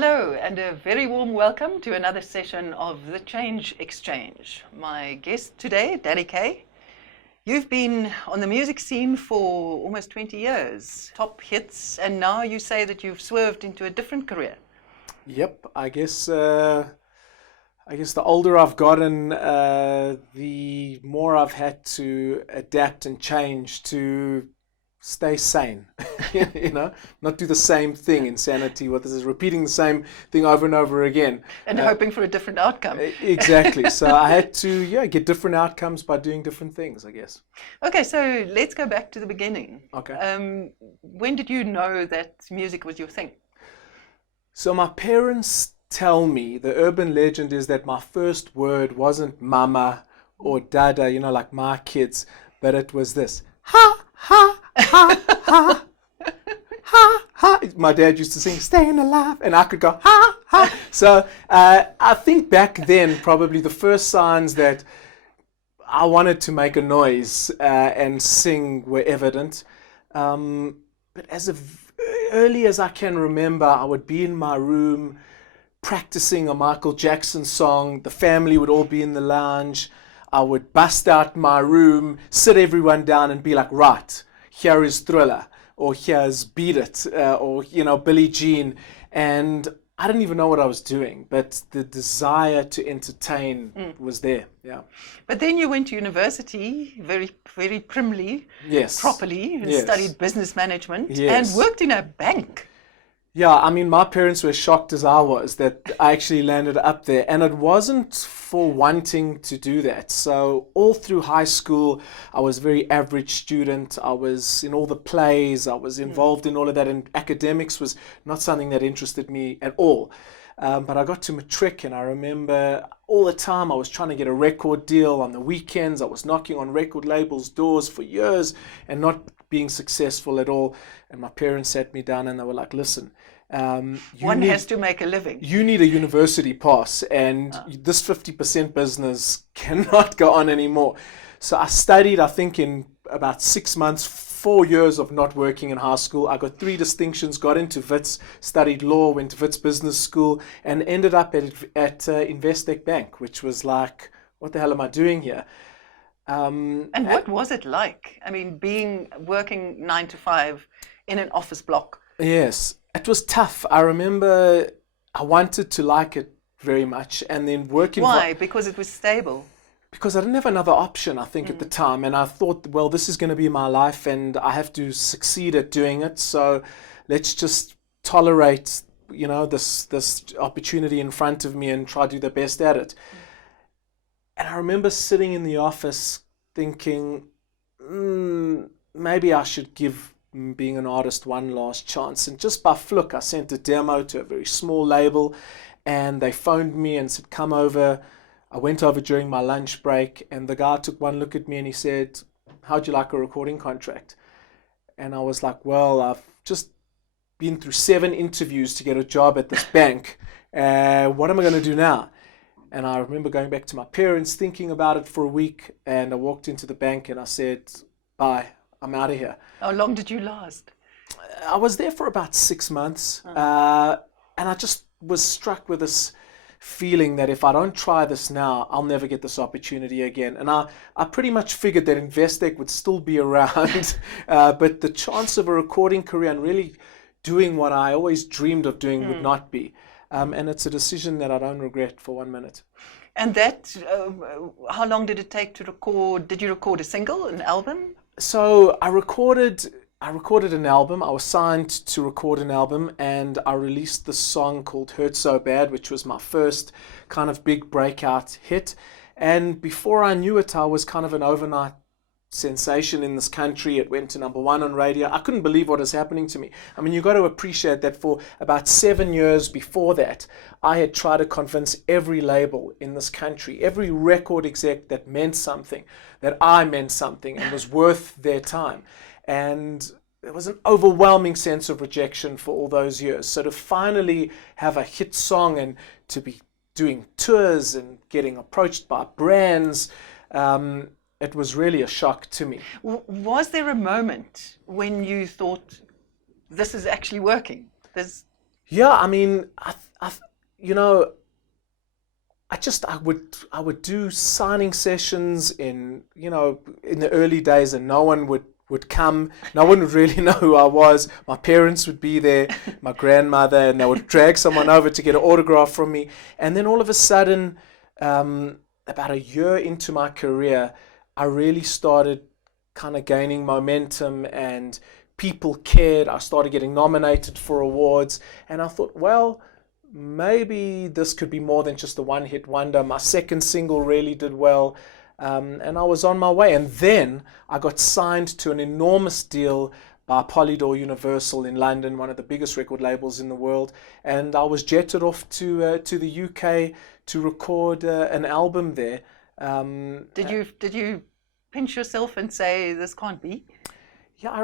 Hello, and a very warm welcome to another session of The Change Exchange. My guest today, Daddy K. You've been on the music scene for almost 20 years, top hits, and now you say that you've swerved into a different career. Yep, I guess the older I've gotten, the more I've had to adapt and change to stay sane. Not do the same thing. Insanity. What this is repeating the same thing over and over again. And hoping for a different outcome. Exactly. So I had to, get different outcomes by doing different things, I guess. Okay, so let's go back to the beginning. Okay. When did you know that music was your thing? So my parents tell me the urban legend is that my first word wasn't mama or dada, like my kids, but it was this. Ha, ha, ha, ha, ha, ha. My dad used to sing Staying Alive, and I could go ha, ha. So I think back then, probably the first signs that I wanted to make a noise and sing were evident. But early as I can remember, I would be in my room practicing a Michael Jackson song. The family would all be in the lounge. I would bust out my room, sit everyone down and be like, right, here is Thriller, or here's Beat It, or, Billie Jean. And I didn't even know what I was doing, but the desire to entertain was there. Yeah. But then you went to university very, very primly, Yes. properly, and Yes. studied business management Yes. and worked in a bank. Yeah, I mean, my parents were shocked as I was that I actually landed up there, and it wasn't for wanting to do that. So all through high school, I was a very average student. I was in all the plays, I was involved in all of that, and academics was not something that interested me at all. But I got to matric, and I remember all the time I was trying to get a record deal on the weekends. I was knocking on record labels' doors for years and not being successful at all. And my parents sat me down and they were like, listen, One has to make a living. you need a university pass, and this 50% business cannot go on anymore. So I studied, I think, in about 6 months, 4 years of not working in high school. I got 3 distinctions, got into Wits, studied law, went to Wits Business School, and ended up at Investec Bank, which was like, what the hell am I doing here? And what was it like? I mean, working 9 to 5 in an office block. Yes, it was tough. I remember I wanted to like it very much, and then working. Why? Because it was stable. Because I didn't have another option, I think, at the time. And I thought, well, this is going to be my life and I have to succeed at doing it. So let's just tolerate, this opportunity in front of me and try to do the best at it. And I remember sitting in the office thinking, maybe I should give being an artist one last chance. And just by fluke, I sent a demo to a very small label, and they phoned me and said, come over. I went over during my lunch break, and the guy took one look at me and he said, how'd you like a recording contract? And I was like, well, I've just been through 7 interviews to get a job at this bank. What am I going to do now? And I remember going back to my parents, thinking about it for a week, and I walked into the bank and I said, bye, I'm out of here. How long did you last? I was there for about 6 months, and I just was struck with this feeling that if I don't try this now, I'll never get this opportunity again. And I pretty much figured that Investec would still be around, but the chance of a recording career and really doing what I always dreamed of doing would not be. And it's a decision that I don't regret for 1 minute. And that, how long did it take to record? Did you record a single, an album? So I recorded an album. I was signed to record an album, and I released the song called Hurt So Bad, which was my first kind of big breakout hit. And before I knew it, I was kind of an overnight sensation in this country. It went to #1 on radio. I couldn't believe what was happening to me. I mean, you got to appreciate that for about 7 years before that, I had tried to convince every label in this country, every record exec that meant something, that I meant something and was worth their time. And there was an overwhelming sense of rejection for all those years. So to finally have a hit song and to be doing tours and getting approached by brands, it was really a shock to me. Was there a moment when you thought, this is actually working? Yeah, I mean, you know, I would do signing sessions in, you know, in the early days, and no one would come. No one would really know who I was. My parents would be there, my grandmother, and they would drag someone over to get an autograph from me. And then all of a sudden, about a year into my career, I really started kind of gaining momentum, and people cared. I started getting nominated for awards, and I thought, well, maybe this could be more than just a one-hit wonder. My second single really did well, and I was on my way. And then I got signed to an enormous deal by Polydor Universal in London, one of the biggest record labels in the world, and I was jetted off to the UK to record an album there. Did you pinch yourself and say, this can't be? Yeah,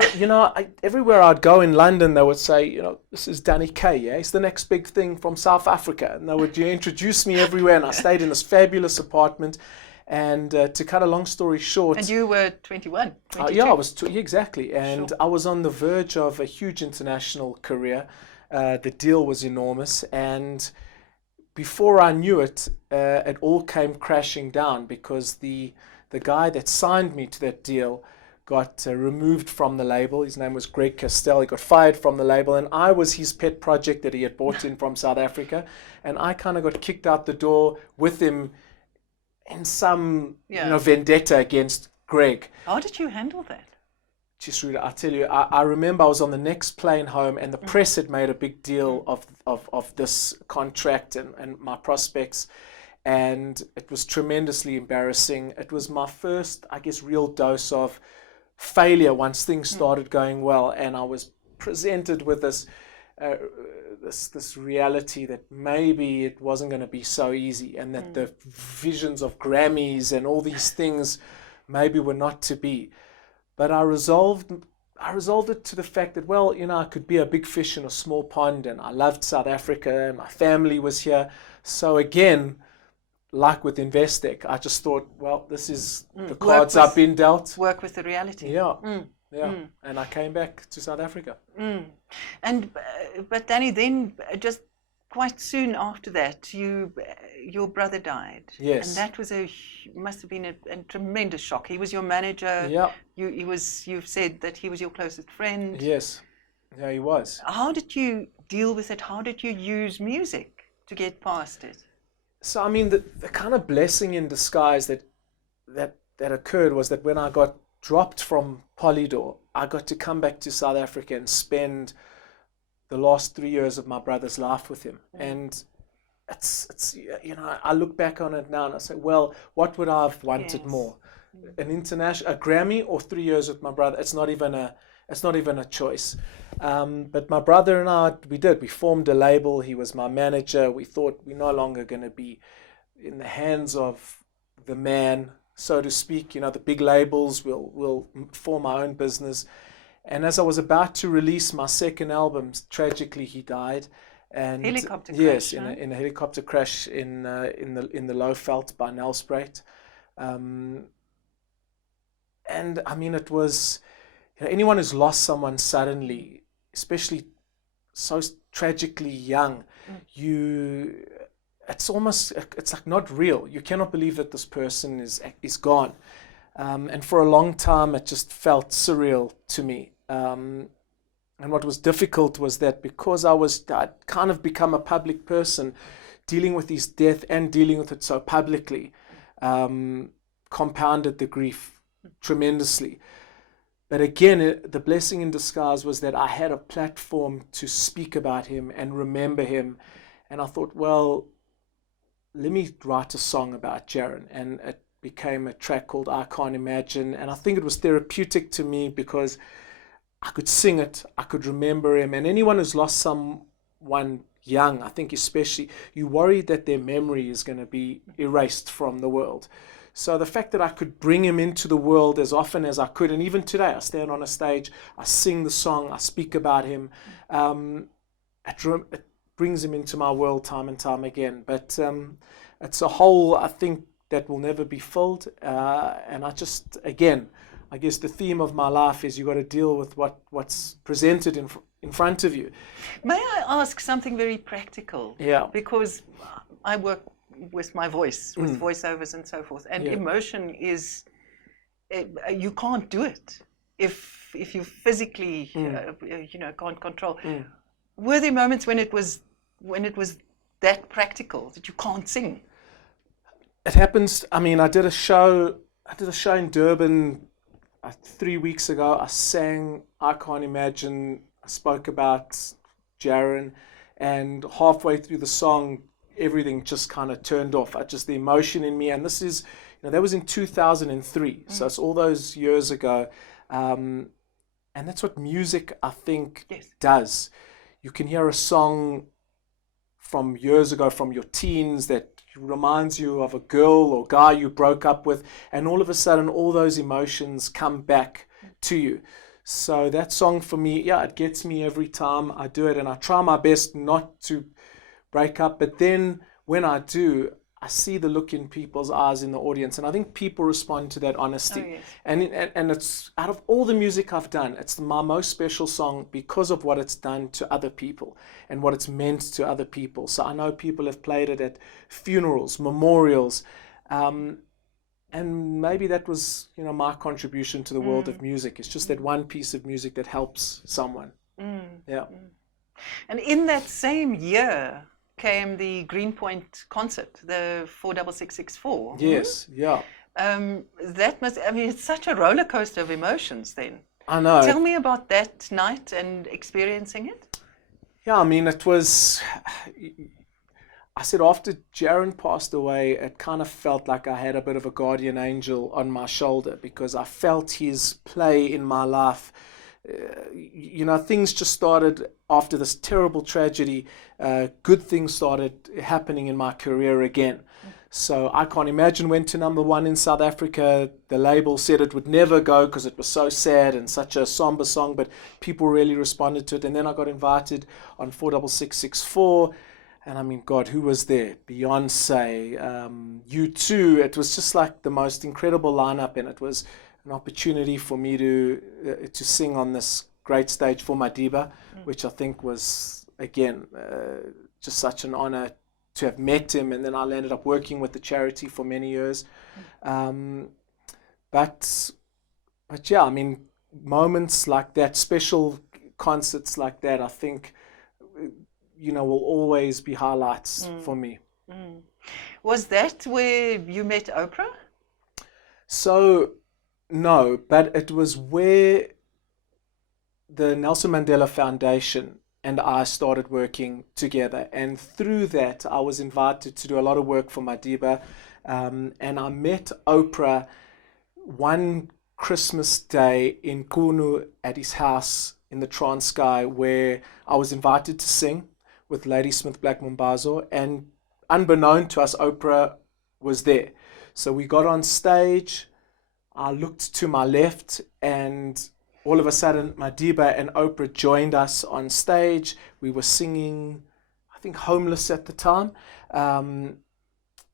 everywhere I'd go in London, they would say, you know, this is Danny Kaye, yeah? He's the next big thing from South Africa. And they would introduce me everywhere, and I stayed in this fabulous apartment. And to cut a long story short... And you were 21, 22? Yeah, I was, exactly. And Sure. I was on the verge of a huge international career. The deal was enormous. And before I knew it, it all came crashing down, because the guy that signed me to that deal got removed from the label. His name was Greg Castell. He got fired from the label, and I was his pet project that he had brought in from South Africa. And I kind of got kicked out the door with him in some vendetta against Greg. How did you handle that? Just Ruda, I tell you, I remember I was on the next plane home, and the press had made a big deal of this contract and my prospects. And it was tremendously embarrassing. It was my first, I guess, real dose of failure once things started going well, and I was presented with this reality that maybe it wasn't going to be so easy, and that the visions of Grammys and all these things maybe were not to be. But I resolved it to the fact that, well, you know, I could be a big fish in a small pond, and I loved South Africa, and my family was here. So again, like with Investec, I just thought, well, this is the cards I've been dealt. Work with the reality. Yeah, and I came back to South Africa. And but Danny, then just quite soon after that, your brother died. Yes. And that was must have been a tremendous shock. He was your manager. Yeah. You've said that he was your closest friend. Yes. Yeah, he was. How did you deal with it? How did you use music to get past it? So, I mean, the kind of blessing in disguise that occurred was that when I got dropped from Polydor, I got to come back to South Africa and spend the last 3 years of my brother's life with him. And it's you know, I look back on it now and I say, well, what would I have wanted more? A Grammy or 3 years with my brother? It's not even a choice. But my brother and I, we formed a label. He was my manager. We thought we're no longer going to be in the hands of the man, so to speak. You know, the big labels will form our own business. And as I was about to release my second album, tragically he died. And helicopter crash. Yes, in a helicopter crash in the Lowveld by Nelspruit. And I mean, it was, you know, anyone who's lost someone suddenly, especially so tragically young, it's like not real. You cannot believe that this person is gone. And for a long time, it just felt surreal to me. And what was difficult was that because I'd kind of become a public person, dealing with his death and dealing with it so publicly, compounded the grief tremendously. But again, the blessing in disguise was that I had a platform to speak about him and remember him. And I thought, well, let me write a song about Jaron. And it became a track called I Can't Imagine. And I think it was therapeutic to me because I could sing it, I could remember him. And anyone who's lost someone young, I think especially, you worry that their memory is going to be erased from the world. So the fact that I could bring him into the world as often as I could, and even today I stand on a stage, I sing the song, I speak about him, it brings him into my world time and time again. But it's a hole, I think, that will never be filled. And I just, again, I guess the theme of my life is you got to deal with what's presented in front of you. May I ask something very practical? Yeah. Because I work with my voice, with voiceovers and so forth, and Yeah. emotion is, you can't do it if you physically, can't control. Were there moments when it was that practical that you can't sing? It happens. I mean, I did a show in Durban 3 weeks ago. I sang I Can't Imagine. I spoke about Jaron, and halfway through the song, everything just kind of turned off. The emotion in me, and this is, that was in 2003, so it's all those years ago, and that's what music, I think, does. You can hear a song from years ago, from your teens, that reminds you of a girl or guy you broke up with, and all of a sudden all those emotions come back to you. So that song for me, it gets me every time I do it, and I try my best not to break up, but then when I do, I see the look in people's eyes in the audience, and I think people respond to that honesty. Oh, yes. And it's, out of all the music I've done, it's my most special song because of what it's done to other people and what it's meant to other people. So I know people have played it at funerals, memorials, and maybe that was, my contribution to the world of music. It's just that one piece of music that helps someone. Yeah. And in that same year came the Greenpoint concert, the 46664. Yes, yeah. That must, it's such a roller coaster of emotions then. I know. Tell me about that night and experiencing it. Yeah, it was, I said after Jaron passed away, it kind of felt like I had a bit of a guardian angel on my shoulder, because I felt his play in my life. Things just started after this terrible tragedy. Good things started happening in my career again. So I Can't Imagine went to #1 in South Africa. The label said it would never go because it was so sad and such a somber song, but people really responded to it. And then I got invited on 46664. And God, who was there? Beyonce, U2. It was just like the most incredible lineup, and it was an opportunity for me to sing on this great stage for Madiba, which I think was, again, just such an honor to have met him. And then I ended up working with the charity for many years. But yeah, moments like that, special concerts like that, I think, will always be highlights for me. Was that where you met Oprah? So, no, but it was where the Nelson Mandela Foundation and I started working together. And through that, I was invited to do a lot of work for Madiba. And I met Oprah one Christmas day in Kunu at his house in the Transkei, where I was invited to sing with Ladysmith Black Mambazo. And unbeknown to us, Oprah was there. So we got on stage. I looked to my left, and all of a sudden, Madiba and Oprah joined us on stage. We were singing, I think, Homeless at the time. And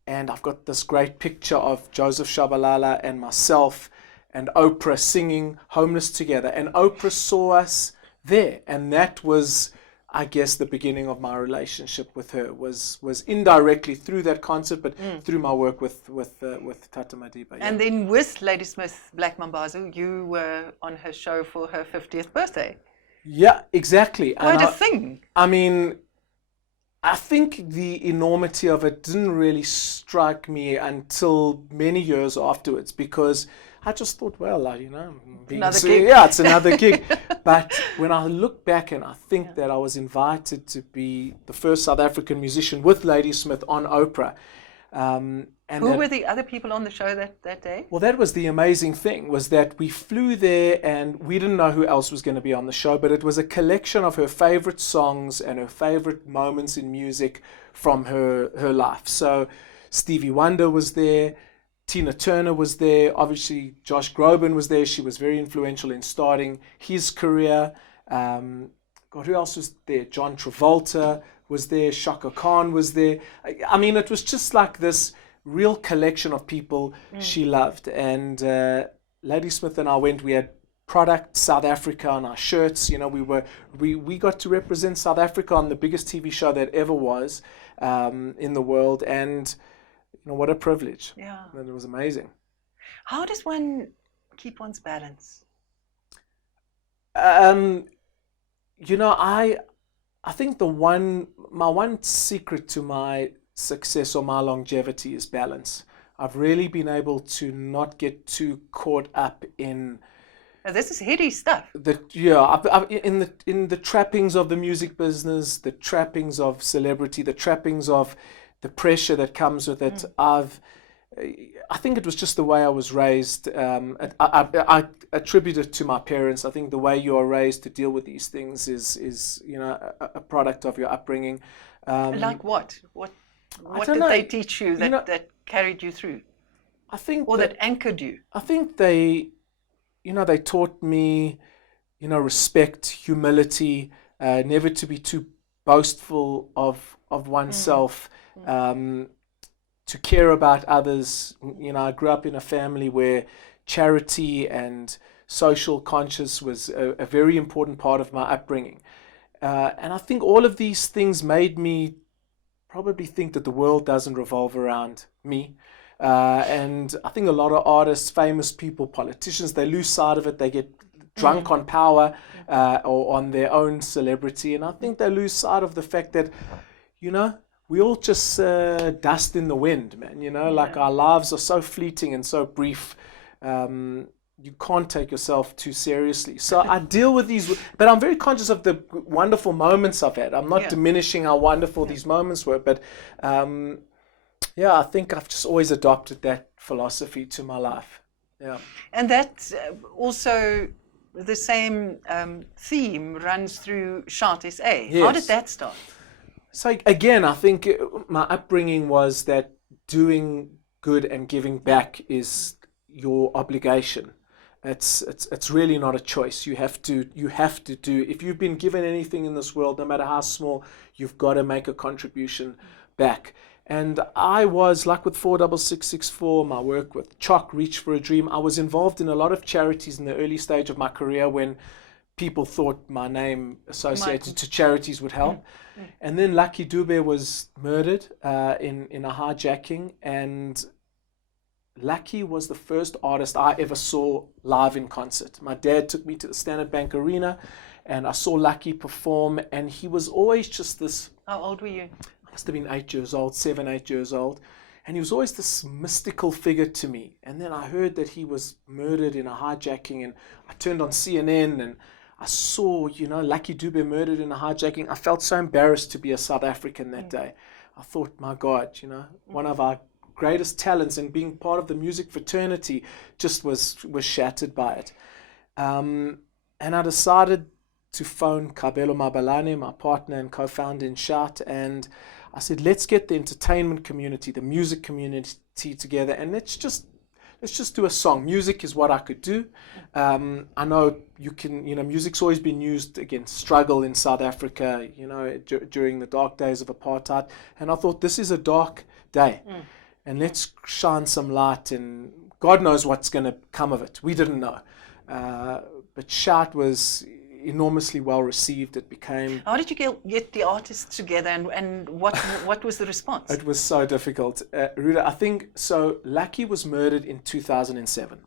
I've got this great picture of Joseph Shabalala and myself and Oprah singing Homeless together. And Oprah saw us there. And that was, I guess, the beginning of my relationship with her, was indirectly through that concert, but through my work with Tata Madiba. Yeah. And then with Ladysmith Black Mambazo, you were on her show for her 50th birthday. Yeah, exactly. Quite a thing. I think the enormity of it didn't really strike me until many years afterwards, because I just thought, well, another gig. Yeah, it's another gig. But when I look back, and I think that I was invited to be the first South African musician with Ladysmith on Oprah. Who were the other people on the show that day? Well, that was the amazing thing, was that we flew there and we didn't know who else was going to be on the show, but it was a collection of her favorite songs and her favorite moments in music from her life. So Stevie Wonder was there. Tina Turner was there. Obviously, Josh Groban was there. She was very influential in starting his career. Who else was there? John Travolta was there. Shaka Khan was there. It was just like this real collection of people she loved. And Ladysmith and I went. We had product, South Africa, on our shirts. You know, we got to represent South Africa on the biggest TV show that ever was in the world, and you know, what a privilege. Yeah. And it was amazing. How does one keep one's balance? You know, I think my one secret to my success or my longevity is balance. I've really been able to not get too caught up in Now, this is heady stuff. in the trappings of the music business, the trappings of celebrity, the trappings of the pressure that comes with it. I think it was just the way I was raised. I attribute it to my parents. I think the way you are raised to deal with these things is you know, a product of your upbringing. Like what? What don't did know. they teach you that, You know, that carried you through? I think Or that anchored you? I think they taught me, you know, respect, humility, never to be too boastful of oneself, to care about others. You know, I grew up in a family where charity and social conscience was a very important part of my upbringing. And I think all of these things made me probably think that the world doesn't revolve around me. And I think a lot of artists, famous people, politicians, they lose sight of it. They get drunk on power or on their own celebrity. And I think they lose sight of the fact that, you know, we all just dust in the wind, man. You know, like our lives are so fleeting and so brief. You can't take yourself too seriously. So I deal with these, but I'm very conscious of the wonderful moments I've had. I'm not diminishing how wonderful these moments were, but yeah, I think I've just always adopted that philosophy to my life. Yeah. And that's also the same theme runs through Chant SA. Yes. How did that start? So again, I think my upbringing was that doing good and giving back is your obligation. It's really not a choice. You have to do. If you've been given anything in this world, no matter how small, you've got to make a contribution back. And I was, like with 46664, my work with Chalk, Reach for a Dream, I was involved in a lot of charities in the early stage of my career when people thought my name associated to charities would help. And then Lucky Dube was murdered in a hijacking, and Lucky was the first artist I ever saw live in concert. My dad took me to the Standard Bank Arena, and I saw Lucky perform, and he was always just this... How old were you? I must have been 8 years old, 8 years old. And he was always this mystical figure to me. And then I heard that he was murdered in a hijacking, and I turned on CNN and I saw, you know, Lucky Dube murdered in a hijacking. I felt so embarrassed to be a South African that day. I thought, my God, you know, one of our greatest talents, and being part of the music fraternity just was shattered by it. And I decided to phone Kabelo Mabalane, my partner and co-founder in Shout, and I said, let's get the entertainment community, the music community together, and let's just do a song. Music is what I could do. I know you can, you know, music's always been used against struggle in South Africa, you know, during the dark days of apartheid. And I thought, this is a dark day, and let's shine some light, and God knows what's going to come of it. We didn't know. But Shout was enormously well received. It became... How did you get the artists together, and what was the response? It was so difficult. Ruda, I think, so Lucky was murdered in 2007.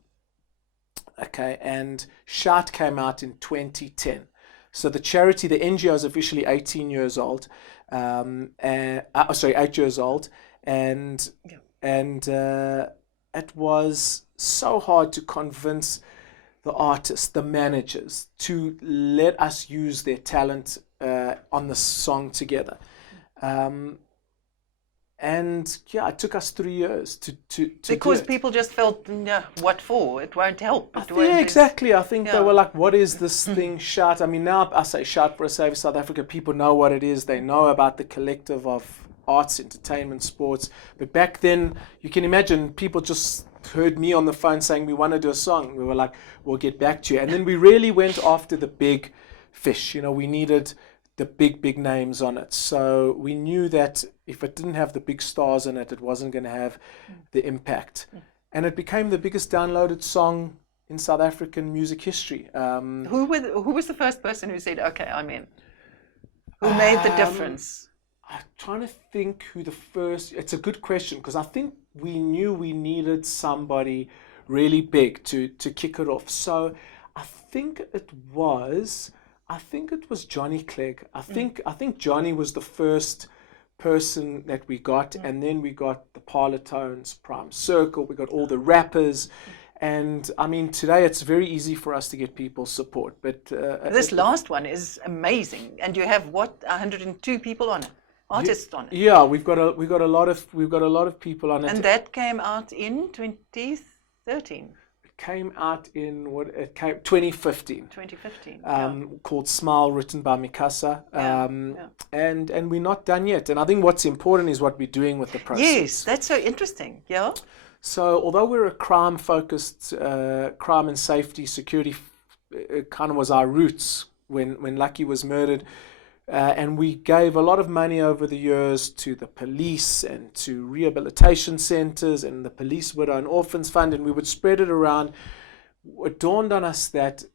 Okay, and Shout came out in 2010. So the charity, the NGO, is officially 18 years old. 8 years old. And it was so hard to convince the artists, the managers, to let us use their talent on the song together. And yeah, it took us 3 years to because do it. People just felt, no, what for? It won't help. Yeah, exactly. I think they were like, what is this thing, Shout? I mean, now I say Shout for a Safe South Africa. People know what it is. They know about the collective of arts, entertainment, sports. But back then, you can imagine people just heard me on the phone saying, we want to do a song. We were like, we'll get back to you. And then we really went after the big fish. You know, we needed the big names on it. So we knew that if it didn't have the big stars in it, it wasn't going to have the impact. And it became the biggest downloaded song in South African music history. Who was the first person who said, "Okay, I'm in"? Who made the difference? I'm trying to think who the first. It's a good question because I think we knew we needed somebody really big to kick it off. So I think it was Johnny Clegg. I think Johnny was the first person that we got, and then we got the Parlotones, Prime Circle. We got all the rappers. And I mean, today it's very easy for us to get people's support. But this last one is amazing, and you have what 102 people on it, artists on it. Yeah, we've got a lot of people on it. And that came out in 2013. It came out in 2015. 2015. Called Smile, written by Mikasa. And we're not done yet. And I think what's important is what we're doing with the process. Yes, that's so interesting. Yeah. So although we're a crime-focused, crime and safety, security kind of was our roots when Lucky was murdered, and we gave a lot of money over the years to the police and to rehabilitation centers and the Police Widow and Orphans Fund, and we would spread it around. It dawned on us that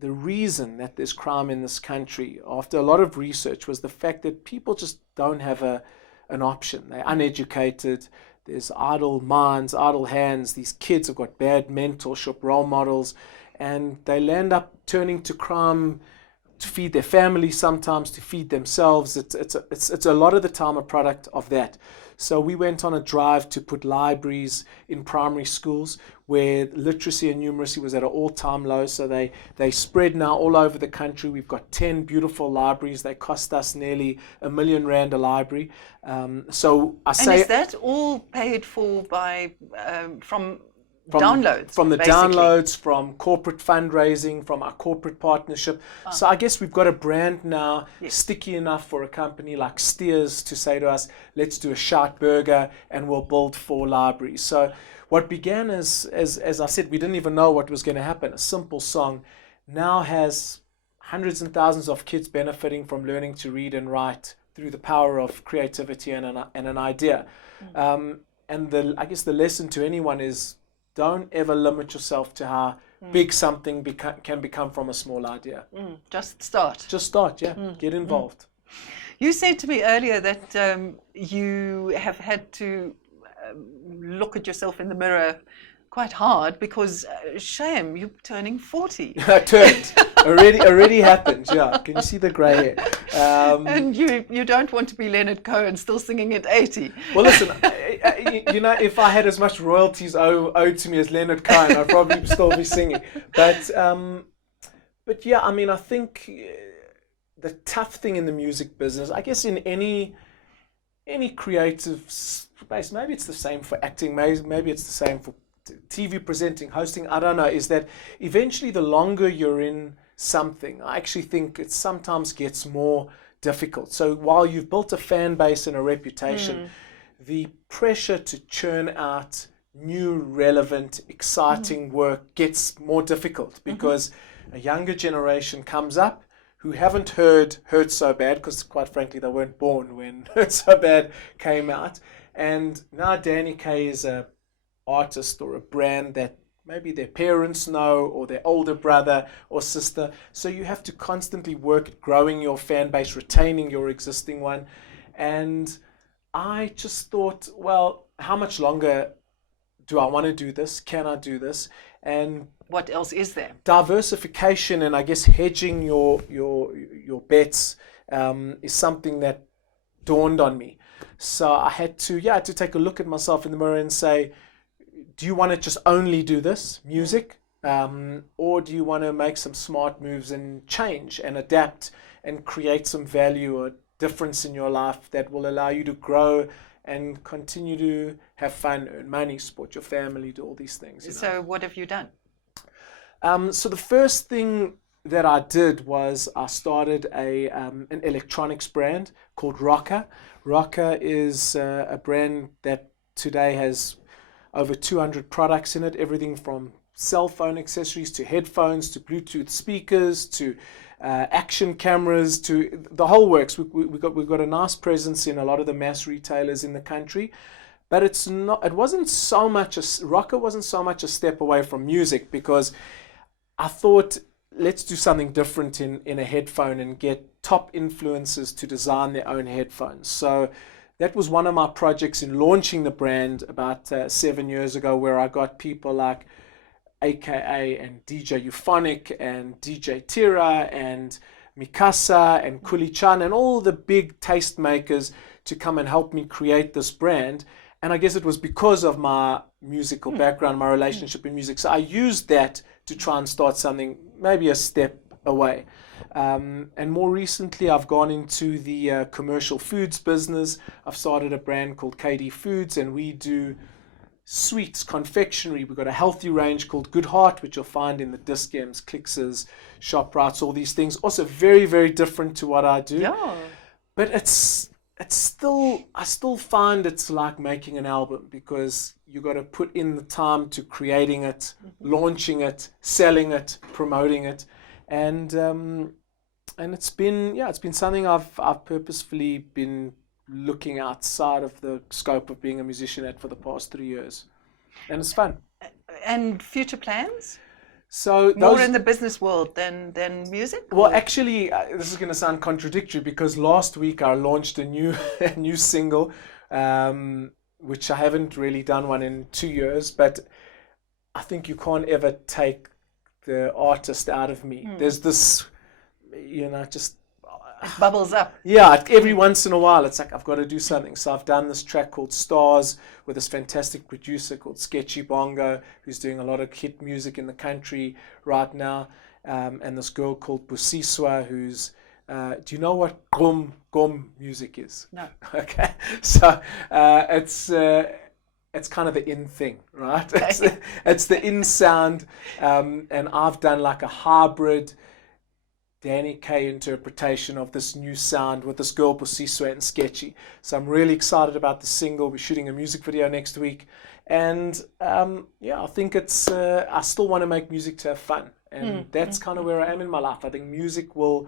the reason that there's crime in this country, after a lot of research, was the fact that people just don't have an option. They're uneducated. There's idle minds, idle hands. These kids have got bad mentorship, role models, and they land up turning to crime to feed their family, sometimes to feed themselves. It's a lot of the time a product of that. So we went on a drive to put libraries in primary schools where literacy and numeracy was at an all-time low. So they spread now all over the country. We've got 10 beautiful libraries. They cost us nearly R1 million a library. So I say, and is that all paid for by from downloads? From the basically? downloads, from corporate fundraising, from our corporate partnership. So I guess we've got a brand now sticky enough for a company like Steers to say to us, let's do a shout burger and we'll build 4 libraries. So what began as I said, we didn't even know what was going to happen. A simple song now has hundreds and thousands of kids benefiting from learning to read and write through the power of creativity and an idea. And I guess the lesson to anyone is, don't ever limit yourself to how big something can become from a small idea. Just start. Just start, yeah. Get involved. You said to me earlier that you have had to look at yourself in the mirror quite hard because, shame, you're turning 40. I turned. Already happened, yeah. Can you see the grey hair? And you don't want to be Leonard Cohen still singing at 80. Well, listen, if I had as much royalties owed to me as Leonard Cohen, I'd probably still be singing. But yeah, I mean, I think the tough thing in the music business, I guess in any creative space, maybe it's the same for acting, maybe it's the same for TV presenting, hosting, I don't know, is that eventually the longer you're in something, I actually think it sometimes gets more difficult. So while you've built a fan base and a reputation, the pressure to churn out new, relevant, exciting work gets more difficult because a younger generation comes up who haven't heard Hurt So Bad, because quite frankly they weren't born when Hurt So Bad came out. And now Danny Kaye is a artist or a brand that maybe their parents know or their older brother or sister. So you have to constantly work at growing your fan base, retaining your existing one. And I just thought, well, how much longer do I want to do this? Can I do this? And what else is there? Diversification and I guess hedging your bets is something that dawned on me. So I had to take a look at myself in the mirror and say, do you want to just only do this, music? Or do you want to make some smart moves and change and adapt and create some value or difference in your life that will allow you to grow and continue to have fun, earn money, support your family, do all these things. So what have you done? So the first thing that I did was I started an electronics brand called Rocker. Rocker is a brand that today has over 200 products in it, everything from cell phone accessories to headphones to Bluetooth speakers to action cameras to the whole works. We've got a nice presence in a lot of the mass retailers in the country. but it's not. It wasn't so much rocker wasn't so much a step away from music, because I thought, let's do something different in a headphone and get top influencers to design their own headphones. So that was one of my projects in launching the brand about 7 years ago, where I got people like AKA and DJ Euphonic and DJ Tira and Mikasa and Kuli-chan and all the big tastemakers to come and help me create this brand. And I guess it was because of my musical background, my relationship in music. So I used that to try and start something maybe a step away. And more recently, I've gone into the commercial foods business. I've started a brand called KD Foods, and we do sweets, confectionery. We've got a healthy range called Good Heart, which you'll find in the Dis-Chems, Clixes, ShopRites, all these things. Also very, very different to what I do. Yeah. But it's still, I still find it's like making an album, because you got to put in the time to creating it, launching it, selling it, promoting it, and it's been something I've purposefully been looking outside of the scope of being a musician at for the past 3 years, and it's fun. And future plans? So More in the business world than music? Well, or? actually, this is going to sound contradictory, because last week I launched a new a new single, which I haven't really done one in 2 years, but I think you can't ever take the artist out of me. There's this, just It bubbles up. yeah, every once in a while it's like I've got to do something. So I've done this track called Stars with this fantastic producer called Sketchy Bongo, who's doing a lot of hit music in the country right now, and this girl called Busiswa, who's do you know what gom music is? No. Okay, so it's kind of the in thing, right? Okay. It's the in sound, and I've done like a hybrid Danny K interpretation of this new sound with this girl Busiswa and Sketchy. So I'm really excited about the single. We're shooting a music video next week, and I think it's I still want to make music to have fun, and that's kind of where I am in my life. I think music will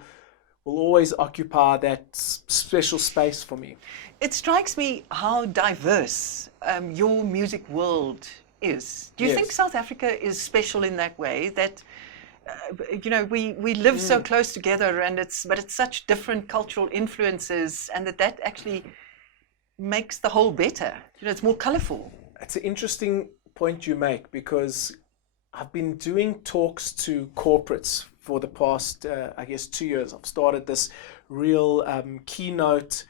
always occupy that special space for me. It strikes me how diverse your music world is. Do you Yes. think South Africa is special in that way, that we live so close together, and it's such different cultural influences, and that actually makes the whole better. It's more colorful. It's an interesting point you make, because I've been doing talks to corporates for the past, 2 years. I've started this real keynote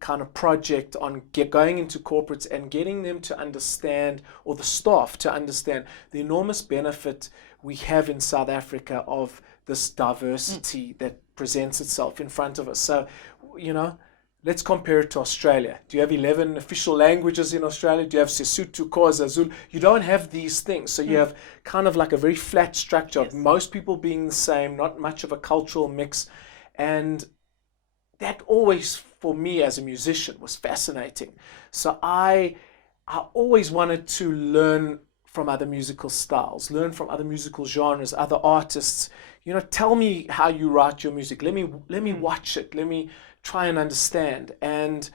kind of project on going into corporates and getting them to understand, or the staff to understand, the enormous benefit we have in South Africa of this diversity that presents itself in front of us. So, let's compare it to Australia. Do you have 11 official languages in Australia? Do you have Sesotho, Xhosa, Zulu? You don't have these things. So you have kind of like a very flat structure of most people being the same, not much of a cultural mix. And that always, for me as a musician, was fascinating. So I always wanted to learn from other musical styles, learn from other musical genres, other artists. Tell me how you write your music. Let me watch it. Let me try and understand. And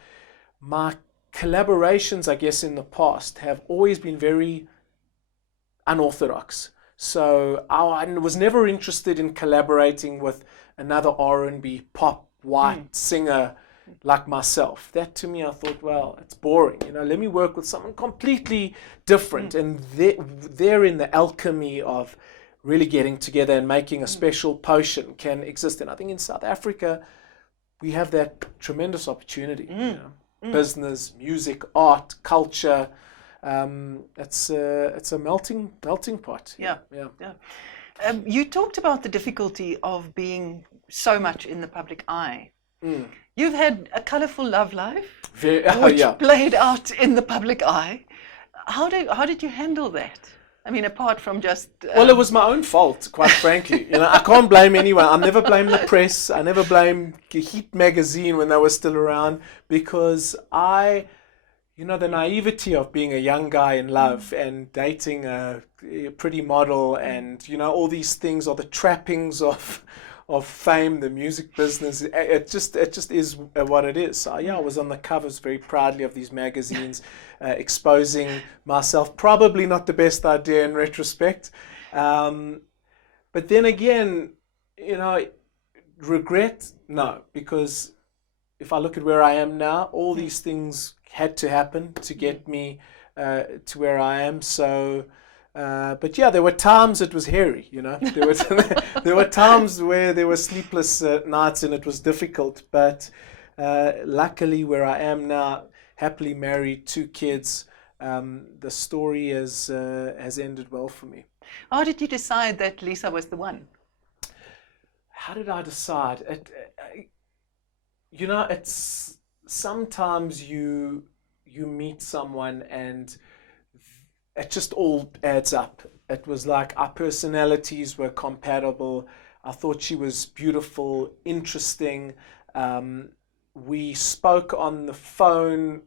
my collaborations, I guess, in the past have always been very unorthodox. So I was never interested in collaborating with another R&B pop white singer like myself. That to me, I thought, well, it's boring. Let me work with someone completely different. And there in the alchemy of really getting together and making a special potion can exist. And I think in South Africa, we have that tremendous opportunity. Business, music, art, culture. It's a melting pot. Yeah. You talked about the difficulty of being so much in the public eye. You've had a colourful love life, which played out in the public eye. How did you handle that? I mean, apart from just... Well, it was my own fault, quite frankly. I can't blame anyone. I never blame the press. I never blame Heat magazine when they were still around, because the naivety of being a young guy in love and dating a pretty model, and all these things are the trappings of of fame, the music business. It just is what it is. So yeah, I was on the covers very proudly of these magazines, exposing myself. Probably not the best idea in retrospect. But then again, you know, regret? No, because if I look at where I am now, all these things had to happen to get me to where I am. So, but yeah, there were times it was hairy, you know. There were times where there were sleepless nights and it was difficult. But luckily, where I am now, happily married, 2 kids, the story has ended well for me. How did you decide that Lisa was the one? How did I decide? You know, it's sometimes you meet someone and it just all adds up. It was like our personalities were compatible. I thought she was beautiful, interesting. We spoke on the phone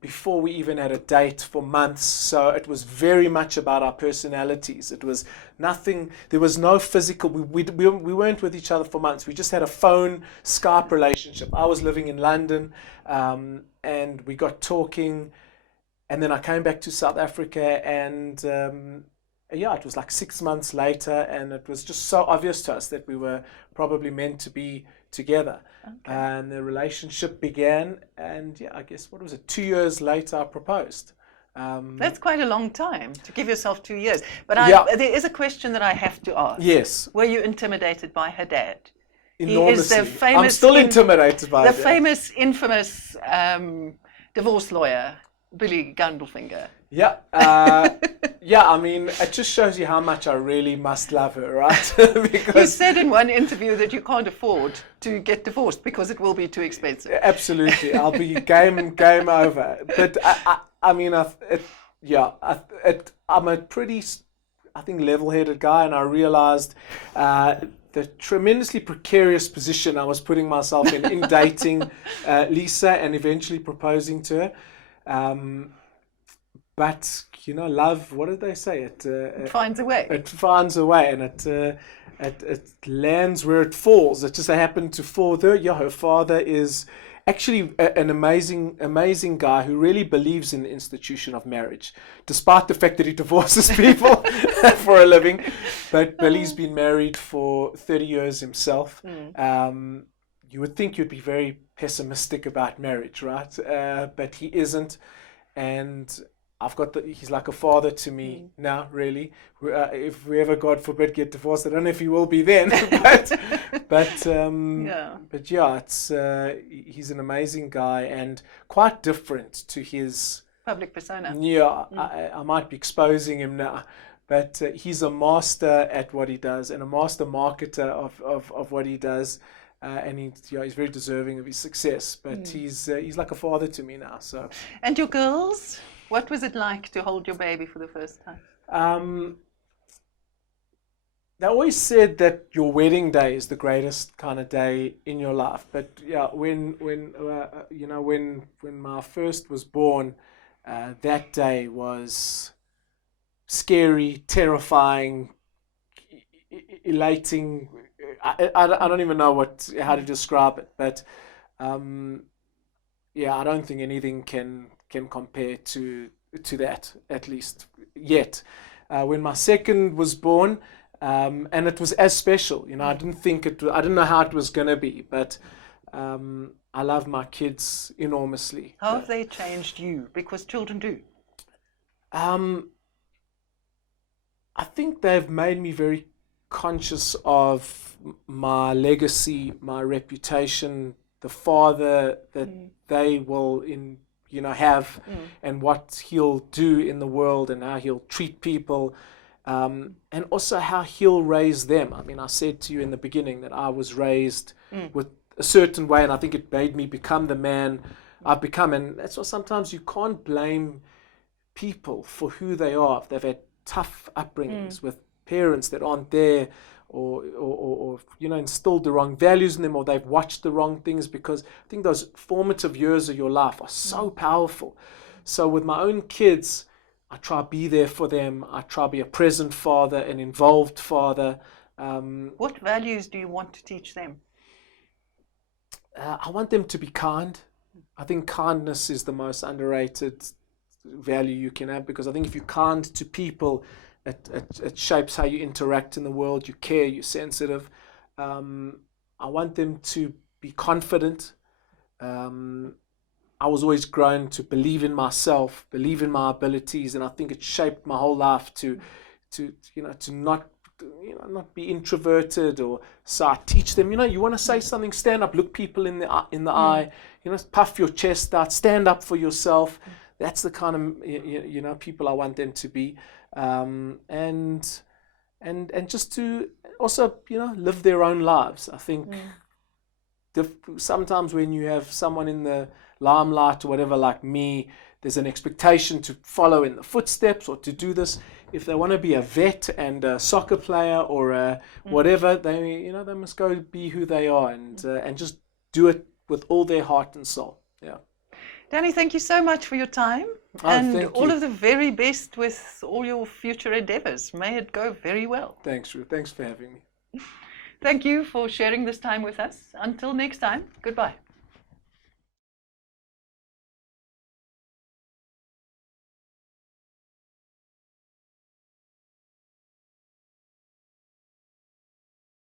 before we even had a date for months. So it was very much about our personalities. It was nothing, there was no physical, we weren't with each other for months. We just had a phone, Skype relationship. I was living in London and we got talking. And then I came back to South Africa and yeah, it was like 6 months later and it was just so obvious to us that we were probably meant to be together. Okay. And the relationship began and yeah, I guess, what was it, 2 years later I proposed. That's quite a long time to give yourself 2 years. But there is a question that I have to ask. Yes. Were you intimidated by her dad? Enormously. He is the famous, I'm still intimidated by the famous, infamous divorce lawyer, Billy Gundelfinger. Yeah, yeah. I mean, it just shows you how much I really must love her, right? Because you said in one interview that you can't afford to get divorced because it will be too expensive. Absolutely, I'll be game over. But I mean, I'm a pretty, I think, level-headed guy, and I realized the tremendously precarious position I was putting myself in dating Lisa and eventually proposing to her. But you know, love. What did they say? It finds a way. It finds a way, and it lands where it falls. It just happened to fall there. Yeah, her father is actually an amazing guy who really believes in the institution of marriage, despite the fact that he divorces people for a living. But Billy's been married for 30 years himself. You would think you'd be very pessimistic about marriage, right? But he isn't, and he's like a father to me now, really. If we ever, God forbid, get divorced, I don't know if he will be then, but yeah, he's an amazing guy and quite different to his public persona. Yeah, I might be exposing him now, but he's a master at what he does and a master marketer of what he does. And he's very deserving of his success, but he's like a father to me now. So. And your girls? What was it like to hold your baby for the first time? They always said that your wedding day is the greatest kind of day in your life. But yeah, when my first was born, that day was scary, terrifying, elating. I don't even know how to describe it, but yeah, I don't think anything can compare to that, at least yet. When my second was born, and it was as special, you know, I didn't know how it was going to be, but I love my kids enormously. How have they changed you? Because children do. I think they've made me very conscious of my legacy, my reputation, the father that they will have, and what he'll do in the world and how he'll treat people, and also how he'll raise them. I mean, I said to you in the beginning that I was raised with a certain way, and I think it made me become the man I've become. And that's why sometimes you can't blame people for who they are. If they've had tough upbringings with parents that aren't there, or instilled the wrong values in them, or they've watched the wrong things, because I think those formative years of your life are so powerful. So with my own kids, I try to be there for them. I try to be a present father, an involved father, What values do you want to teach them? I want them to be kind. I think kindness is the most underrated value you can have, because I think if you're kind to people, it shapes how you interact in the world. You care, you're sensitive. I want them to be confident. I was always grown to believe in myself, believe in my abilities, and I think it shaped my whole life to not be introverted. Or so I teach them, you want to say something, stand up, look people in the eye, puff your chest out, stand up for yourself. That's the kind of people I want them to be, and just to also live their own lives. I think sometimes when you have someone in the limelight or whatever, like me, there's an expectation to follow in the footsteps or to do this. If they want to be a vet and a soccer player or a whatever, they must go be who they are, and just do it with all their heart and soul. Yeah. Danny, thank you so much for your time, and all of the very best with all your future endeavors. May it go very well. Thanks, Ruth. Thanks for having me. Thank you for sharing this time with us. Until next time, goodbye.